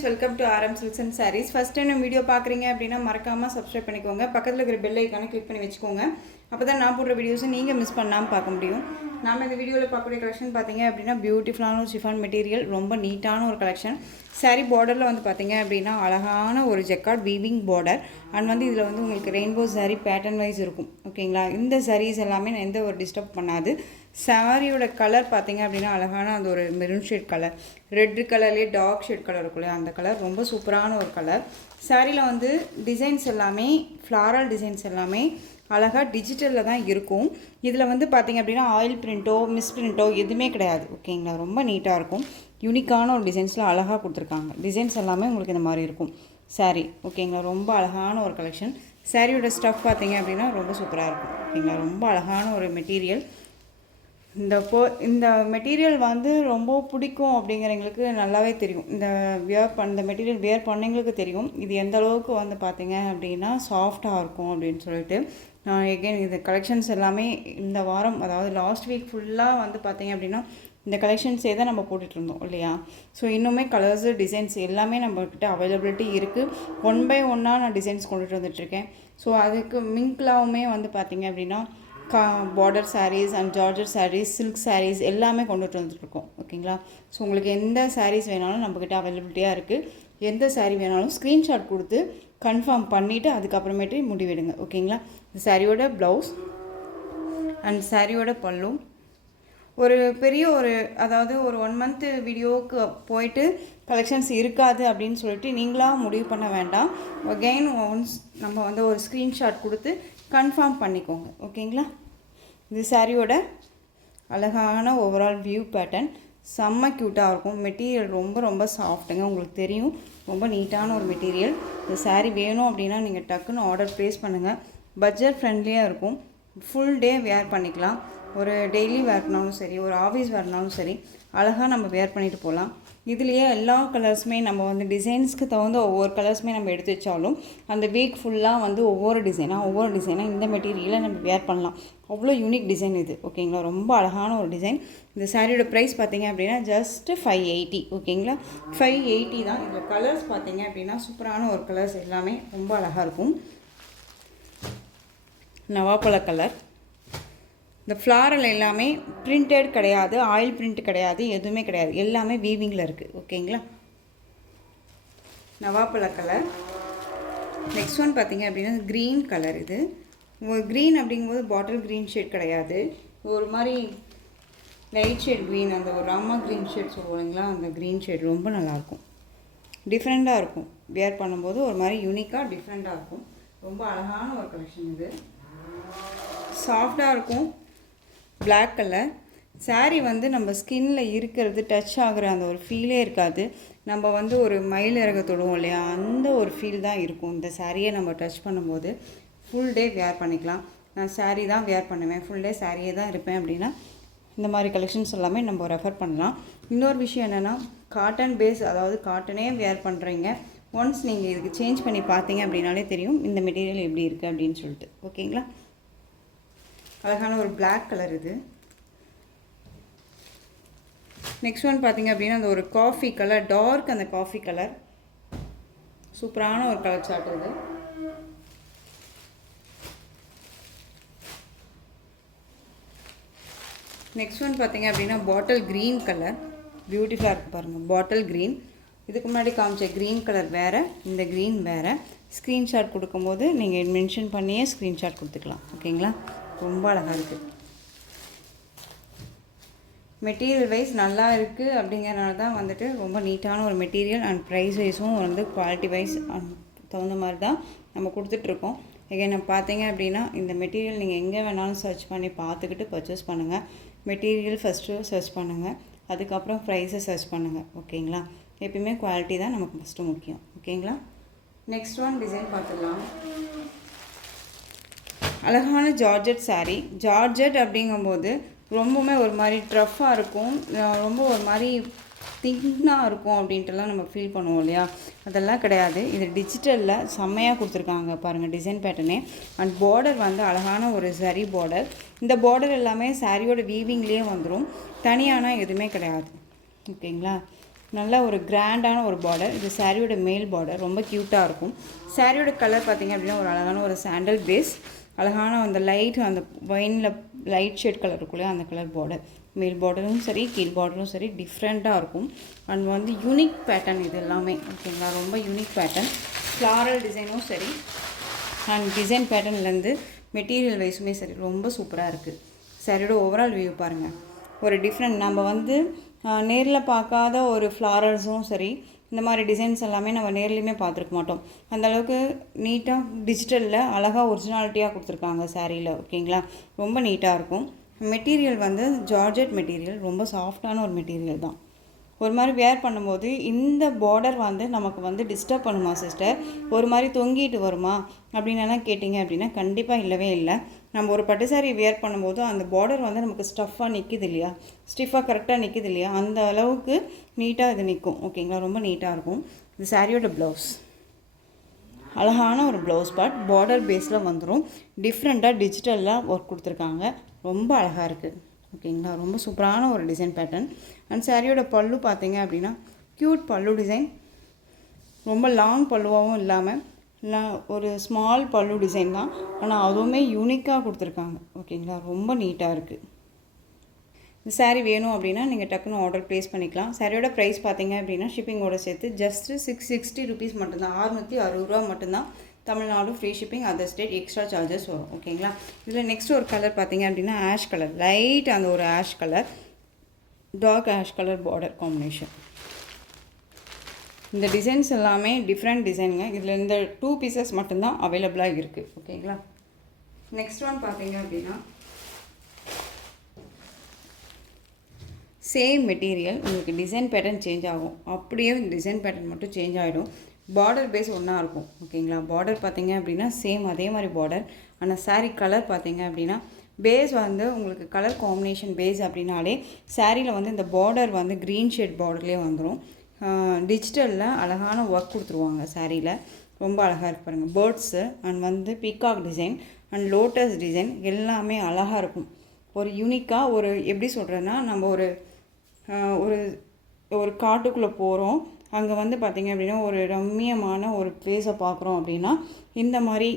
friends, welcome to RM Silks and Sarees. First time video பார்க்குறீங்க அப்படின்னா மறக்காமல் subscribe பண்ணிக்கோங்க. பக்கத்தில் இருக்கிற பெல் ஐக்கானை கிளிக் பண்ணி வச்சுக்கோங்க. அப்போ தான் நான் போடுற வீடியோஸை நீங்கள் மிஸ் பண்ணாமல் பார்க்க முடியும். நாம் இந்த வீடியோவில் பார்க்கக்கூடிய கலெக்ஷன் பார்த்தீங்க அப்படின்னா பியூட்டிஃபுல்லான ஒரு ஷிஃபான் மெட்டீரியல், ரொம்ப நீட்டான ஒரு கலெக்ஷன். சாரீ பார்டரில் வந்து பார்த்தீங்க அப்படின்னா அழகான ஒரு ஜெக்கார்ட் வீவிங் பார்டர் அண்ட் வந்து இதில் வந்து உங்களுக்கு ரெயின்போ சாரீ பேட்டர்ன் வைஸ் இருக்கும். ஓகேங்களா, இந்த சாரீஸ் எல்லாமே நான் எந்த ஒரு டிஸ்டர்ப் பண்ணாது. சாரியோட கலர் பார்த்தீங்க அப்படின்னா அழகான அந்த ஒரு மெரூன் ஷேட் கலர், ரெட் கலர்லேயே டார்க் ஷேட் கலர் இருக்குல்லையா, அந்த கலர் ரொம்ப சூப்பரான ஒரு கலர். சாரியில் வந்து டிசைன்ஸ் எல்லாமே ஃப்ளாரல் டிசைன்ஸ் எல்லாமே அழகாக டிஜிட்டலில் தான் இருக்கும். இதில் வந்து பார்த்திங்க அப்படின்னா ஆயில் பிரிண்ட்டோ மிஸ் பிரிண்ட்டோ எதுவுமே கிடையாது. ஓகேங்களா, ரொம்ப நீட்டாக இருக்கும். யூனிக்கான ஒரு டிசைன்ஸில் அழகாக கொடுத்துருக்காங்க. டிசைன்ஸ் எல்லாமே உங்களுக்கு இந்த மாதிரி இருக்கும் சாரீ. ஓகேங்களா, ரொம்ப அழகான ஒரு கலெக்ஷன். சாரியோட ஸ்டஃப் பார்த்திங்க அப்படின்னா ரொம்ப சூப்பராக இருக்கும். ஓகேங்களா, ரொம்ப அழகான ஒரு மெட்டீரியல். இந்த மெட்டீரியல் வந்து ரொம்ப பிடிக்கும் அப்படிங்கிறவங்களுக்கு நல்லாவே தெரியும். இந்த மெட்டீரியல் வேர் பண்ணவங்களுக்கு தெரியும் இது எந்த அளவுக்கு வந்து பார்த்திங்க அப்படின்னா சாஃப்டாக இருக்கும் அப்படின்னு சொல்லிட்டு. எகெயின் இந்த கலெக்ஷன்ஸ் எல்லாமே இந்த வாரம், அதாவது லாஸ்ட் வீக் ஃபுல்லாக வந்து பார்த்திங்க அப்படின்னா இந்த கலெக்ஷன்ஸே தான் நம்ம போட்டுட்ருந்தோம் இல்லையா. ஸோ இன்னுமே கலர்ஸு டிசைன்ஸ் எல்லாமே நம்மக்கிட்ட அவைலபிலிட்டி இருக்குது. ஒன் பை ஒன்னாக நான் டிசைன்ஸ் கொண்டுட்டு வந்துட்டுருக்கேன். ஸோ அதுக்கு மிங்க்லாவுமே வந்து பார்த்திங்க அப்படின்னா border sarees and georgette sarees, silk sarees எல்லாமே கொண்டுட்டு வந்துட்டுருக்கோம். ஓகேங்களா, ஸோ உங்களுக்கு எந்த சாரீஸ் வேணாலும் நம்மக்கிட்ட அவைலபிலிட்டியாக இருக்குது. எந்த சாரீ வேணாலும் ஸ்க்ரீன்ஷாட் கொடுத்து கன்ஃபார்ம் பண்ணிவிட்டு அதுக்கப்புறமேட்டு முடிவெடுங்க. ஓகேங்களா, இந்த சாரியோட ப்ளவுஸ் அண்ட் சாரியோட பல்லு ஒரு பெரிய அதாவது ஒரு 1 month வீடியோவுக்கு போயிட்டு கலெக்ஷன்ஸ் இருக்காது அப்படின்னு சொல்லிட்டு நீங்களாக முடிவு பண்ண வேண்டாம். அகெயின் ஒன்ஸ் நம்ம வந்து ஒரு ஸ்க்ரீன்ஷாட் கொடுத்து கன்ஃபார்ம் பண்ணிக்கோங்க. ஓகேங்களா, இது சாரியோட அழகான ஓவரால் வியூ பேட்டர்ன் செம்ம க்யூட்டாக இருக்கும். மெட்டீரியல் ரொம்ப ரொம்ப சாஃப்ட்டுங்க, உங்களுக்கு தெரியும். ரொம்ப நீட்டான ஒரு மெட்டீரியல். இந்த சாரீ வேணும் அப்படின்னா நீங்கள் டக்குன்னு ஆர்டர் ப்ளேஸ் பண்ணுங்கள். பட்ஜெட் ஃப்ரெண்ட்லியாக இருக்கும். ஃபுல் டே வேர் பண்ணிக்கலாம். ஒரு டெய்லி வேர் பண்ணாலும் சரி, ஒரு ஆஃபீஸ் வேர்னாலும் சரி, அழகாக நம்ம வேர் பண்ணிட்டு போகலாம். இதுலேயே எல்லா கலர்ஸுமே நம்ம வந்து டிசைன்ஸ்க்கு தகுந்த ஒவ்வொரு கலர்ஸுமே நம்ம எடுத்து வச்சாலும் அந்த வீக் ஃபுல்லாக வந்து ஒவ்வொரு டிசைனாக இந்த மெட்டீரியலை நம்ம வேர் பண்ணலாம். அவ்வளோ யூனிக் டிசைன் இது. ஓகேங்களா, ரொம்ப அழகான ஒரு டிசைன். இந்த சாரியோட ப்ரைஸ் பார்த்தீங்க அப்படின்னா ஜஸ்ட்டு 580. ஓகேங்களா, 580 தான். இதில் கலர்ஸ் பார்த்தீங்க அப்படின்னா சூப்பரான ஒரு கலர்ஸ் எல்லாமே ரொம்ப அழகாக இருக்கும். நவாப்பழ கலர். இந்த ஃப்ளாரல் எல்லாமே பிரிண்டட் கிடையாது, ஆயில் பிரிண்ட் கிடையாது, எதுவுமே கிடையாது, எல்லாமே வீவிங்கில் இருக்குது. ஓகேங்களா, நவாப்பழ கலர். நெக்ஸ்ட் ஒன் பார்த்திங்க அப்படின்னா க்ரீன் கலர். இது க்ரீன் அப்படிங்கும்போது பாட்டில் க்ரீன் ஷேட் கிடையாது, ஒரு மாதிரி லைட் ஷேட் க்ரீன், அந்த ஒரு ராமா க்ரீன் ஷேட் சொல்லுவாங்களா, அந்த க்ரீன் ஷேட் ரொம்ப நல்லாயிருக்கும். டிஃப்ரெண்ட்டாக இருக்கும், வேர் பண்ணும்போது ஒரு மாதிரி யூனிக்காக டிஃப்ரெண்ட்டாக இருக்கும். ரொம்ப அழகான ஒரு கலெக்ஷன். இது சாஃப்டாக இருக்கும். பிளாக் கலர் சாரீ வந்து நம்ம ஸ்கின்னில் இருக்கிறது டச் ஆகிற அந்த ஒரு ஃபீலே இருக்காது. நம்ம வந்து ஒரு மயில் இறக தொடுவோம் இல்லையா, அந்த ஒரு ஃபீல் தான் இருக்கும். இந்த சாரியை நம்ம டச் பண்ணும்போது ஃபுல் டே வேர் பண்ணிக்கலாம். நான் சாரீ தான் வேர் பண்ணுவேன், ஃபுல் டே சாரியே தான் இருப்பேன் அப்படின்னா இந்த மாதிரி கலெக்ஷன்ஸ் எல்லாமே நம்ம ரெஃபர் பண்ணலாம். இன்னொரு விஷயம் என்னென்னா காட்டன் பேஸ், அதாவது காட்டனே வேர் பண்ணுறீங்க, ஒன்ஸ் நீங்கள் இதுக்கு சேஞ்ச் பண்ணி பார்த்தீங்க அப்படின்னாலே தெரியும் இந்த மெட்டீரியல் எப்படி இருக்குது அப்படின்னு சொல்லிட்டு. ஓகேங்களா, அழகான ஒரு பிளாக் கலர். இது நெக்ஸ்ட் ஒன் பார்த்தீங்க அப்படின்னா அந்த ஒரு காஃபி கலர், டார்க் அந்த காஃபி கலர், சூப்பரான ஒரு கலர் சார்ட். இது நெக்ஸ்ட் ஒன் பார்த்தீங்க அப்படின்னா பாட்டில் க்ரீன் கலர், பியூட்டிஃபுல்லாக இருக்குது பாருங்கள். பாட்டில் க்ரீன், இதுக்கு முன்னாடி காமிச்ச க்ரீன் கலர் வேறு, இந்த க்ரீன் வேறு. ஸ்க்ரீன்ஷாட் கொடுக்கும்போது நீங்கள் மென்ஷன் பண்ணியே ஸ்க்ரீன்ஷாட் கொடுத்துக்கலாம். ஓகேங்களா, ரொம்ப அழகாக இருக்குது. மெட்டீரியல் வைஸ் நல்லா இருக்குது அப்படிங்கிறனால தான் வந்துட்டு ரொம்ப நீட்டான ஒரு மெட்டீரியல் அண்ட் ப்ரைஸ் வைஸும் வந்து குவாலிட்டி வைஸ் தகுந்த மாதிரி தான் நம்ம கொடுத்துட்ருக்கோம். எகைன் பார்த்தீங்க அப்படின்னா இந்த மெட்டீரியல் நீங்கள் எங்கே வேணாலும் சர்ச் பண்ணி பார்த்துக்கிட்டு பர்ச்சேஸ் பண்ணுங்கள். மெட்டீரியல் ஃபஸ்ட்டு சர்ச் பண்ணுங்கள், அதுக்கப்புறம் ப்ரைஸை சர்ச் பண்ணுங்கள். ஓகேங்களா, எப்பயுமே குவாலிட்டி தான் நமக்கு ஃபஸ்ட்டு முக்கியம். ஓகேங்களா, நெக்ஸ்ட் ஒன் டிசைன் பார்த்துடலாம். அழகான ஜார்ஜெட் சாரீ. ஜார்ஜெட் அப்படிங்கும்போது ரொம்பவுமே ஒரு மாதிரி ட்ரஃப்பாக இருக்கும், ரொம்ப ஒரு மாதிரி தின்னாக இருக்கும் அப்படின்ட்டுலாம் நம்ம ஃபீல் பண்ணுவோம் இல்லையா, அதெல்லாம் கிடையாது. இது டிஜிட்டலில் செம்மையாக கொடுத்துருக்காங்க பாருங்கள் டிசைன் பேட்டர்னே. அண்ட் பார்டர் வந்து அழகான ஒரு சரி பார்டர். இந்த பார்டர் எல்லாமே சாரியோட வீவிங்லேயே வந்துடும், தனியானா எதுவுமே கிடையாது. ஓகேங்களா, நல்ல ஒரு கிராண்டான ஒரு பார்டர். இது சாரியோட மேல் பார்டர், ரொம்ப க்யூட்டாக இருக்கும். சாரியோட கலர் பார்த்திங்க அப்படின்னா ஒரு அழகான ஒரு சாண்டல் பேஸ், அழகான அந்த லைட், அந்த ஒயினில் லைட் ஷேட் கலர் இருக்குல்லையா அந்த கலர் பார்டர். மேல் பார்டரும் சரி கீழ் பார்டரும் சரி டிஃப்ரெண்ட்டாக இருக்கும். அண்ட் வந்து யூனிக் பேட்டர்ன் இது எல்லாமே, ஓகேங்களா. ரொம்ப யூனிக் பேட்டர்ன், ஃப்ளாரல் டிசைனும் சரி அண்ட் டிசைன் பேட்டர்ன்லேருந்து மெட்டீரியல் வைஸுமே சரி ரொம்ப சூப்பராக இருக்குது. சாரியோட ஓவரால் வியூ பாருங்கள். ஒரு டிஃப்ரெண்ட், நம்ம வந்து நேரில் பார்க்காத ஒரு ஃப்ளாரல்ஸும் சரி இந்த மாதிரி டிசைன்ஸ் எல்லாமே நம்ம நேர்லேயுமே பார்த்துருக்க மாட்டோம். அந்தளவுக்கு நீட்டாக டிஜிட்டலில் அழகாக ஒரிஜினாலிட்டியாக கொடுத்துருக்காங்க சாரியில், ஓகேங்களா. ரொம்ப நீட்டாக இருக்கும். மெட்டீரியல் வந்து ஜார்ஜெட் மெட்டீரியல், ரொம்ப சாஃப்டான ஒரு மெட்டீரியல் தான். ஒரு மாதிரி வேர் பண்ணும்போது இந்த பார்டர் வந்து நமக்கு வந்து டிஸ்டர்ப் பண்ணுமா சிஸ்டர், ஒரு மாதிரி தொங்கிட்டு வருமா அப்படின்னலாம் கேட்டிங்க அப்படின்னா கண்டிப்பாக இல்லவே இல்லை. நம்ம ஒரு பட்டு சாரி வேர் பண்ணும்போது அந்த பார்டர் வந்து நமக்கு ஸ்டஃப்பாக நிற்கிது இல்லையா, ஸ்டிஃபாக கரெக்டாக நிற்கிது இல்லையா, அந்த அளவுக்கு நீட்டாக இது நிற்கும், ஓகேங்களா. ரொம்ப நீட்டாக இருக்கும். இது சாரியோட ப்ளவுஸ், அழகான ஒரு ப்ளவுஸ் பார்ட், பார்டர் பேஸில் வந்துடும். டிஃப்ரெண்ட்டாக டிஜிட்டலாக ஒர்க் கொடுத்துருக்காங்க, ரொம்ப அழகாக இருக்குது, ஓகேங்களா. ரொம்ப சூப்பரான ஒரு டிசைன் பேட்டர்ன். அண்ட் சாரியோட பல்லு பார்த்தீங்க அப்படின்னா க்யூட் பல்லு டிசைன், ரொம்ப லாங் பல்லுவாகவும் இல்லாமல் ஒரு ஸ்மால் பல்லு டிசைன் தான், ஆனால் அதுவுமே யூனிக்காக கொடுத்துருக்காங்க, ஓகேங்களா. ரொம்ப நீட்டாக இருக்குது. இந்த சாரீ வேணும் அப்படின்னா நீங்கள் டக்குன்னு ஆர்டர் ப்ளேஸ் பண்ணிக்கலாம். சாரியோட ப்ரைஸ் பார்த்தீங்க அப்படின்னா ஷிப்பிங்கோட சேர்த்து ஜஸ்ட்டு 660 rupees மட்டும்தான், 660 ரூபா மட்டும்தான். Tamil Nadu free shipping, other state extra charges வரும், ஓகேங்களா. இதில் நெக்ஸ்ட் ஒரு கலர் பார்த்தீங்க அப்படின்னா ஆஷ் கலர், லைட் அந்த ஒரு ash colour, dark ash colour border combination. இந்த டிசைன்ஸ் எல்லாமே டிஃப்ரெண்ட் டிசைனுங்க. இதில் இந்த 2 pieces மட்டும்தான் அவைலபிளாக இருக்குது, ஓகேங்களா. நெக்ஸ்ட் ஒன் பார்த்தீங்க அப்படின்னா சேம் மெட்டீரியல், உங்களுக்கு டிசைன் பேட்டர்ன் சேஞ்ச் ஆகும், அப்படியே டிசைன் பேட்டர்ன் மட்டும் சேஞ்ச் ஆகிடும். பார்டர் பேஸ் ஒன்றா இருக்கும், ஓகேங்களா. பார்டர் பார்த்தீங்க அப்படின்னா சேம் அதே மாதிரி பார்டர், ஆனால் சாரீ கலர் பார்த்தீங்க அப்படின்னா பேஸ் வந்து உங்களுக்கு கலர் காம்பினேஷன் பேஸ் அப்படின்னாலே சாரியில் வந்து இந்த பார்டர் வந்து க்ரீன் ஷேட் பார்டர்லேயே வந்துடும். டிஜிட்டலில் அழகான ஒர்க் கொடுத்துருவாங்க சாரியில், ரொம்ப அழகாக இருக்கு பாருங்கள். பேர்ட்ஸு அண்ட் வந்து peacock design and lotus design எல்லாமே அழகாக இருக்கும். ஒரு யூனிக்காக ஒரு எப்படி சொல்கிறேன்னா, நம்ம ஒரு ஒரு காட்டுக்குள்ளே போகிறோம், அங்கே வந்து பார்த்திங்க அப்படின்னா ஒரு ரம்மியமான ஒரு பிளேஸை பார்க்குறோம் அப்படின்னா, இந்த மாதிரி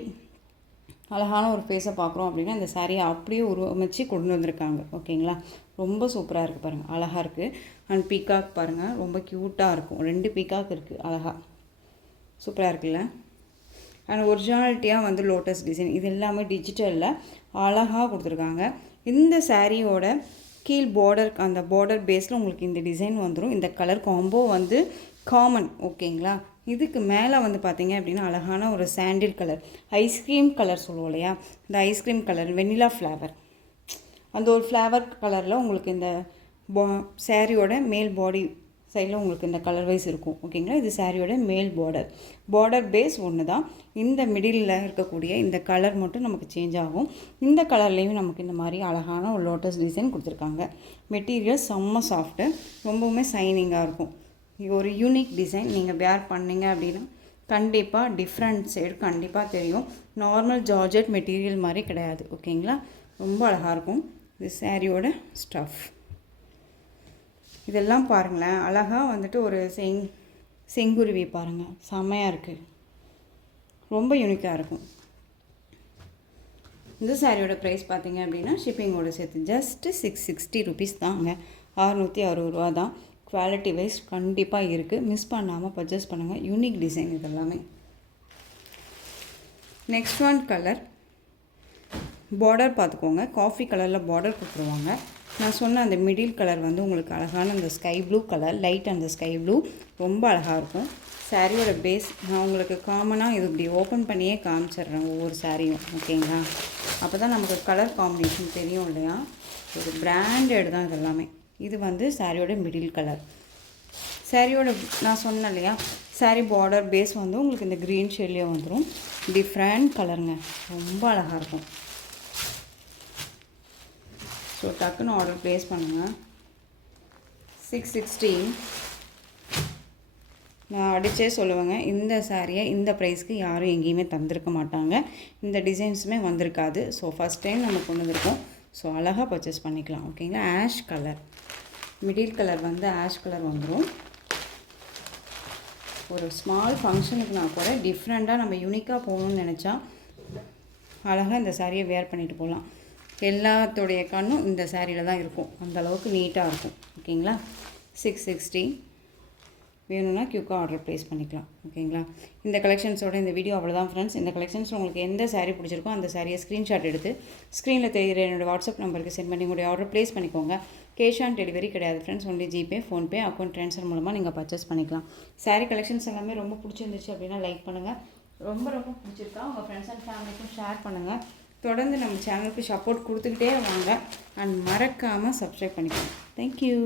அழகான ஒரு ஃபேஸை பார்க்குறோம் அப்படின்னா இந்த சாரியை அப்படியே உருவமைச்சு கொண்டு வந்திருக்காங்க, ஓகேங்களா. ரொம்ப சூப்பராக இருக்குது பாருங்கள், அழகாக இருக்குது. அண்ட் பீகாக் பாருங்கள், ரொம்ப க்யூட்டாக இருக்கும். 2 பீகாக் இருக்குது, அழகாக சூப்பராக இருக்குல்ல. அண்ட் ஒரிஜினாலிட்டியாக வந்து லோட்டஸ் டிசைன், இது எல்லாமே டிஜிட்டலில் அழகாக கொடுத்துருக்காங்க. இந்த சாரியோட கீழ் பார்டர், அந்த பார்டர் பேஸில் உங்களுக்கு இந்த டிசைன் வந்துடும். இந்த கலர் காம்போ வந்து காமன், ஓகேங்களா. இதுக்கு மேலே வந்து பார்த்திங்க அப்படின்னா அழகான ஒரு சாண்டில் கலர், ஐஸ்கிரீம் கலர் சொல்லுவோம் இல்லையா, இந்த ஐஸ்கிரீம் கலர், வெண்ணிலா ஃப்ளேவர், அந்த ஒரு ஃப்ளேவர் கலரில் உங்களுக்கு இந்த சாரியோட மேல் பாடி சைடில் உங்களுக்கு இந்த கலர் வைஸ் இருக்கும், ஓகேங்களா. இது சாரியோட மேல் பார்டர் பேஸ் ஒன்று தான். இந்த மிடிலில் இருக்கக்கூடிய இந்த கலர் மட்டும் நமக்கு சேஞ்ச் ஆகும். இந்த கலர்லேயும் நமக்கு இந்த மாதிரி அழகான ஒரு லோட்டஸ் டிசைன் கொடுத்துருக்காங்க. மெட்டீரியல் செம்ம சாஃப்ட்டு, ரொம்பவுமே சைனிங்காக இருக்கும். ஒரு யூனிக் டிசைன், நீங்கள் வேர் பண்ணிங்க அப்படின்னா கண்டிப்பாக டிஃப்ரெண்ட் சைடு கண்டிப்பாக தெரியும். நார்மல் ஜார்ஜெட் மெட்டீரியல் மாதிரி கிடையாது, ஓகேங்களா. ரொம்ப அழகாக இருக்கும். இது சாரியோட ஸ்டஃப். இதெல்லாம் பாருங்களேன், அழகாக வந்துட்டு ஒரு செங்குருவி பாருங்கள், செம்மையாக இருக்குது, ரொம்ப யூனிக்காக இருக்கும். இந்த சாரியோட ப்ரைஸ் பார்த்தீங்க அப்படின்னா ஷிப்பிங்கோட சேர்த்து ஜஸ்ட்டு 660 rupees தாங்க, 660 ரூபா தான். குவாலிட்டி வைஸ் கண்டிப்பாக இருக்குது, மிஸ் பண்ணாமல் பர்ச்சேஸ் பண்ணுங்கள். யூனிக் டிசைன் இதெல்லாமே. நெக்ஸ்ட் ஒன் கலர் பார்டர் பார்த்துக்கோங்க, காஃபி கலரில் பார்டர் கொடுத்துருவாங்க. நான் சொன்ன அந்த மிடில் கலர் வந்து உங்களுக்கு அழகான அந்த ஸ்கை ப்ளூ கலர், லைட் அந்த ஸ்கை ப்ளூ, ரொம்ப அழகாக இருக்கும். சாரியோட பேஸ் நான் உங்களுக்கு காமனாக இது இப்படி ஓப்பன் பண்ணியே காமிச்சிட்றேன் ஒவ்வொரு சாரியும், ஓகேங்களா. அப்போ தான் நமக்கு கலர் காம்பினேஷன் தெரியும் இல்லையா. ஒரு பிராண்டட் தான் இதெல்லாமே. இது வந்து சாரியோட மிடில் கலர். சாரியோட நான் சொன்னேன் இல்லையா, சாரி பார்டர் பேஸ் வந்து உங்களுக்கு இந்த க்ரீன் ஷேட்லேயே வந்துடும். டிஃப்ரெண்ட் கலருங்க, ரொம்ப அழகாக இருக்கும். ஸோ டக்குன்னு ஆர்டர் ப்ளேஸ் பண்ணுங்கள். 660 நான் அடித்தே சொல்லுவேங்க, இந்த சாரியை இந்த ப்ரைஸ்க்கு யாரும் எங்கேயுமே தந்திருக்க மாட்டாங்க. இந்த டிசைன்ஸுமே வந்திருக்காது. ஸோ ஃபஸ்ட் டைம் நம்ம கொண்டு வந்திருக்கோம். ஸோ அழகாக பர்ச்சேஸ் பண்ணிக்கலாம், ஓகேங்களா. ஆஷ் கலர், மிடில் கலர் வந்து ஆஷ் கலர் வந்துடும். ஒரு ஸ்மால் ஃபங்க்ஷனுக்குனா கூட டிஃப்ரெண்ட்டாக நம்ம யூனிக்காக போகணுன்னு நினச்சா அழகாக இந்த சாரியை வேர் பண்ணிட்டு போகலாம். எல்லாத்தோடைய கண்ணும் இந்த சாரியில் தான் இருக்கும். அந்தளவுக்கு நீட்டாக இருக்கும். ஓகேங்களா? 660 வேணும்னா குயிக்காக ஆர்டர் ப்ளேஸ் பண்ணிக்கலாம். ஓகேங்களா? இந்த கலெக்ஷன்ஸோட இந்த வீடியோ அவ்வளோதான் ஃப்ரெண்ட்ஸ். இந்த கலெக்ஷன்ஸ் உங்களுக்கு எந்த சாரீ பிடிச்சிருக்கோ அந்த சாரியை ஸ்க்ரீன்ஷாட் எடுத்து ஸ்க்ரீனில் தெரிகிற என்னோடய வாட்ஸ்அப் நம்பருக்கு சென்ட் பண்ணி உங்களுடைய ஆர்டர் ப்ளேஸ் பண்ணிக்கோங்க. கேஷ் ஆன் டெலிவரி கிடையாது friends. Only GPay, PhonePe, account transfer மூலமாக நீங்கள் பர்ச்சேஸ் பண்ணிக்கலாம். சாரீ கலெக்ஷன்ஸ் எல்லாமே ரொம்ப பிடிச்சிருந்துச்சு அப்படின்னா லைக் பண்ணுங்கள். ரொம்ப பிடிச்சிருக்கா உங்கள் ஃப்ரெண்ட்ஸ் அண்ட் ஃபேமிலிக்கும் ஷேர் பண்ணுங்கள். தொடர்ந்து நம்ம சேனலுக்கு சப்போர்ட் கொடுத்துக்கிட்டே வாங்க அண்ட் மறக்காமல் சப்ஸ்கிரைப் பண்ணிக்கோங்க. தேங்க்யூ.